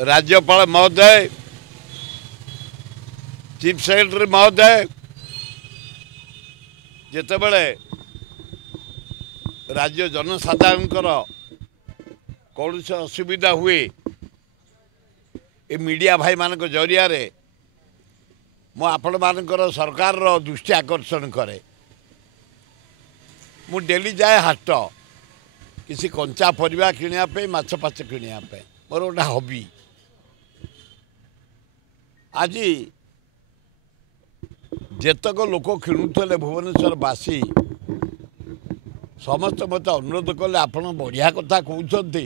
राज्यपाल महोदय, chief secretary महोदय, जितेबले राज्य जनसाधारण कौन से असुविधा हुए ए मीडिया भाई मान जरिया मु आपण मानकर सरकार दृष्टि आकर्षण करे। मु डेली जाए हाट किसी कंचा परिवा किणापे माछ फाछ किणापे मोर गोटे हबी। आज जेतक लोक किणुले भुवनेश्वर बासी समस्त मत अनुरोध कले आपण बढ़िया कथा कहते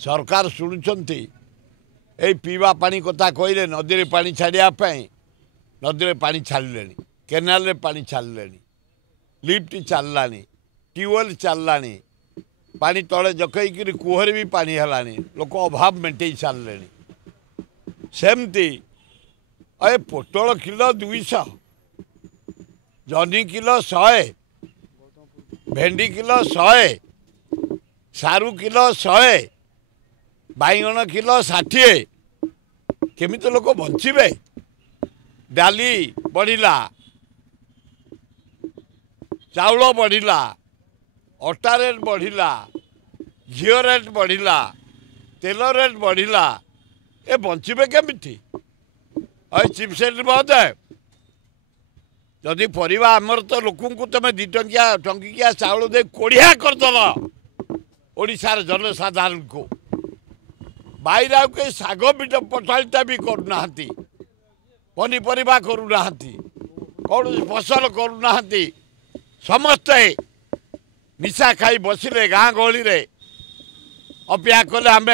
सरकार शुणुंट ये पीवा पानी कथा कहले नदी में पानी छाड़ापी नदी में पानी छाड़े केनाल पानी छाड़े लिफ्ट चलला ट्यूबवेल चलला पानी तले जकईकि कुहरे भी पानी है लोक अभाव मेटे सारे सेमती ए पोटल किलो 200 जनी किलो 100 भेंडी किलो 100 सारू किलो 100 बैगण किलो 60 केमी लोक बंचे डाली बढ़िला चाउल बढ़िला अटा रेट बढ़िला घीओ रेट बढ़िला तेल रेट बढ़िला ए बंचे केमिति चीफ सेक्रेटरी महोदय जदि परिवा आमर तो लोक तुम 2 टंकिया चाउल दे कोड़िया करदल ओडिशार जनसाधारण को बाहर कई शाग पीठ पठाड़ीटा भी करूना पनीपरिया करूना कौन फसल करूना समस्ते निशा खाई बसिले गाँ गहली अपेक्षा कले आम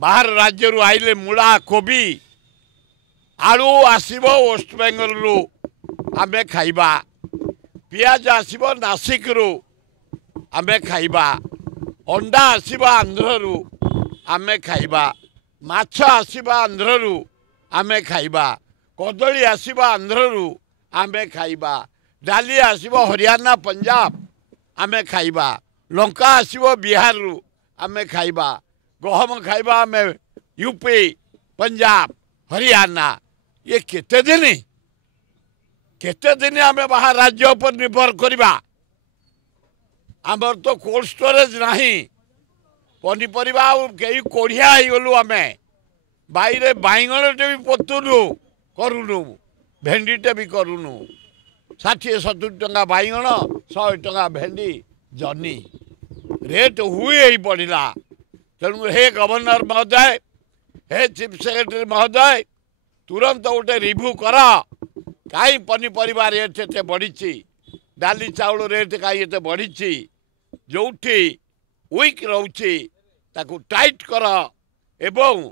बाहर राज्य आइले मूला कोबी आलू आसब वेस्ट बेंगल रु आमे खाइबा पियाज आसब नासिक रु आमे खाइबा अंडा आसब आंध्र रु आमे खाइबा माछ आसब आंध्र रु आमे खाइबा कदली आसब आंध्र रु आमे खाइबा डाली आसब हरियाणा पंजाब आमे खाइबा लंका आसब बिहार रु आमे खाइबा गहम खाइबा आमे यूपी पंजाब हरियाणा ये केते दिन आमे बाहर राज्य पर निर्भर करवा आमर तो कोल्ड स्टोरेज नहीं पनीपरिया कई कोढ़िया गलु आम बाहर बैगणटे भी पोतुनु करूनु भेंडीटे भी करूनु 60-70 टंका बैगण 100 टंका भेंडी जनी रेट हुए बढ़ला। तेणु हे गवर्नर महोदय हे चीफ सेक्रेटरी महोदय तुरंत गोटे रिव्यू कर कहीं पनीपरिया रेट एत बढ़ी डाली चाउल रेट कहीं एत बढ़ी जो वीक रोचे टाइट कर एवं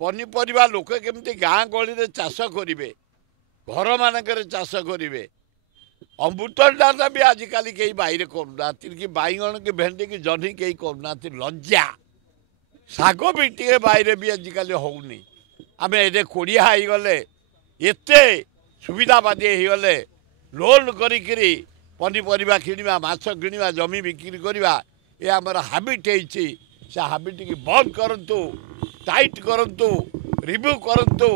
पनीपरिया लोक केमती गाँ गहली चाष करेंगे घर मानक चाष करेंगे अमृतंडा भी आजिकल कई बाहर करूना कि बैगण की भेंडी की जनी कई करूना लज्जा शाग भी टे बाहर भी आजिकल होनी आम ए कोड़िया गले एत सुविधावादी होगले लोन करी पनीपरिया किणवा माछ किणवा जमी बिक्री करवा ये आमर हाबिट से हाबिट की बंद करंतु टाइट करंतु रिव्यू करंतु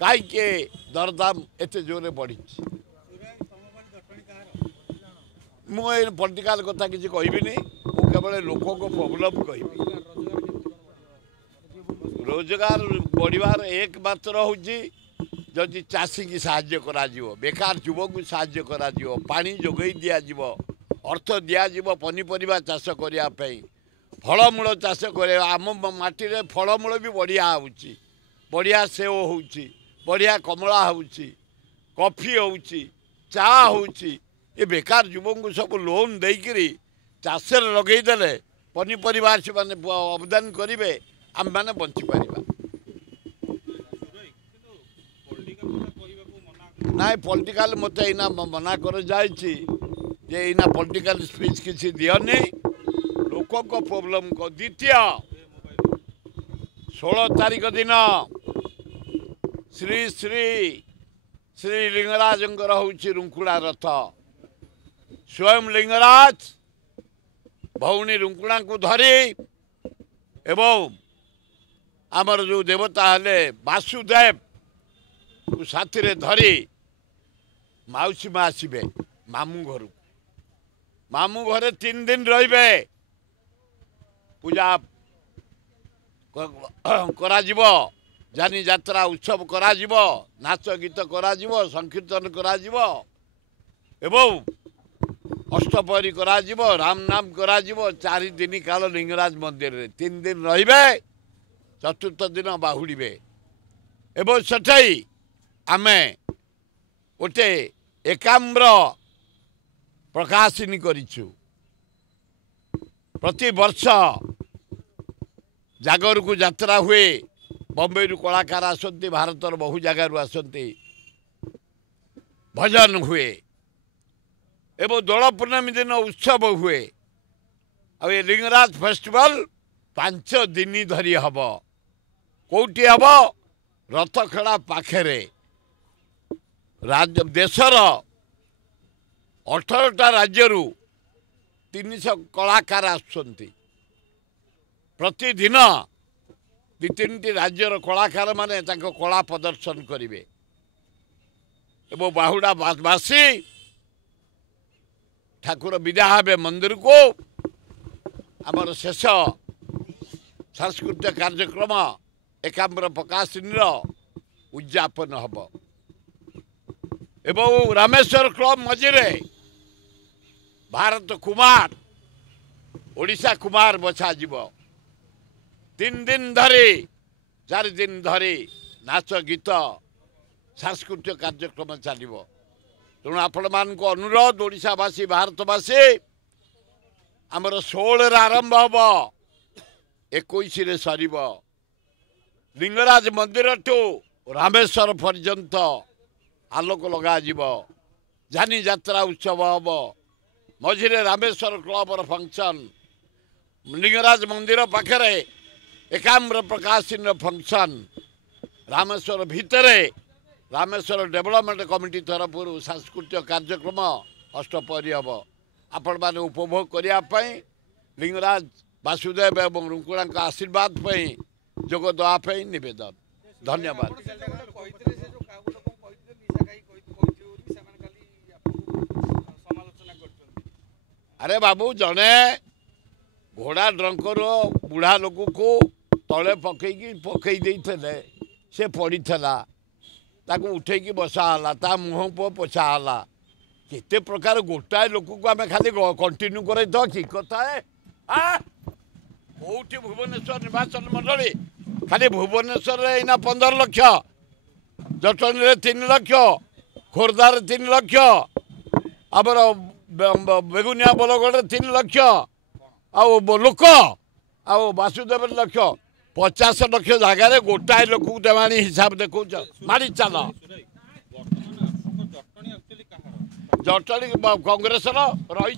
कहीं दरदाम एत जोरे बढ़ी। मुझे पॉलिटिकल कथा किसी कहबी केवल लोक को प्रॉब्लम कह रोजगार बढ़वार एकमात्र हूँ जदि चाषी की साहाय्य करा बेकार युवक को साहाय्य करा पानी जोगई दिज्व अर्थ दिज्व पनीपरिया चाष करने फलमूल चाष कर आम माटी रे फलमूल भी बढ़िया होची बढ़िया सेव होची बढ़िया कमला होची कॉफी होची चा होची ये बेकार युवक को सब लोन देकरी चाषे लगेदेले पनीपरिया से मैंने अवदान करेंगे आम मैंने बंची पार ना पॉलिटिकल मत एना मना कर जाना पॉलिटिकल स्पीच किसी दियनी लोक को प्रॉब्लम को। द्वितीय 16 तारीख दिन श्री श्री श्री लिंगराज हूँ रुंकुड़ा रथ स्वयं लिंगराज भौणी रुंकुड़ा को धरी एवं आमर जो देवता हेले वासुदेव साथी रे धरी माउसी माँ आसबे मामू घर मामू घरे 3 दिन रहिबे पूजा करा जीवो जानी यात्रा उत्सव करा जीवो नाच गीत करा जीवो संकीर्तन करा जीवो एवं अष्टपहरी करा जीवो राम नाम करा जीवो 4 दिन काल लिंगराज मंदिर रे 3 दिन रहिबे चतुर्थ दिन बाहुड़े एवं सेठाई आमे गोटे एकाम्र प्रकाशिनी करिछु प्रति वर्ष जागर को यात्रा हुए बम्बई रु कलाकार आसती भारतर बहु जगार आसती भजन हुए एवं दोल पूर्णमी दिन उत्सव हुए आ लिंगराज फेस्टिवल 5 दिन धरी हम कौटी हम रथखेड़ा पाखे देशर 18टा राज्य 300 कलाकार आसुंती प्रतिदिन 2-3टी राज्यर कलाकार माने तांको कला प्रदर्शन करिवे एवं बाहुड़ा बासी ठाकुर विदा हे मंदिर को आमर शेष सांस्कृतिक कार्यक्रम एकाम्र प्रकाशिनी उद्यापन हम एवं रामेश्वर क्लब मझिरे भारत कुमार ओडिशा कुमार बछा जीव 3 दिन धरी 4 दिन धरी नाच गीत सांस्कृतिक कार्यक्रम चलो तेणु आपण मान अनुरोध ओडिशावासी भारतवासी आमर 16 आरंभ हम 21 सर लिंगराज मंदिर टू रामेश्वर पर्यंत आलोक लगा जानी यात्रा उत्सव हम मझिरे रामेश्वर क्लब फंक्शन लिंगराज मंदिर पाखे एकाम्र प्रकाशन फंक्शन रामेश्वर भितरे रामेश्वर डेवलपमेंट कमिटी तरफ सांस्कृतिक कार्यक्रम अष्टपहरी हम आपण मैंने उपभोग करने लिंगराज वासुदेव एवं रुकुणा आशीर्वाद जोग देवाई निवेदन धन्यवाद। अरे बाबू जने घोड़ा ड्रंकर बुढ़ा लोक को तले पकई देते से पड़ी ताकू उठेकी बसाला ता मुह पो पोछाला केते प्रकार गोटाए लोक को आम खाली कंटिन्यू कर कि कथा है कौटी भुवनेश्वर निर्वाचन मंडली खाली भुवनेश्वर एना 15 लाख जटनी 3 लाख खोर्धार 3 लाख आमर बेगुनिया बलगढ़ 3 लाख लोक आ वासुदेव लाख 50 लाख जगार गोटाए लोक देवाणी हिसाब देखो मारी चल जटणी कांग्रेस रही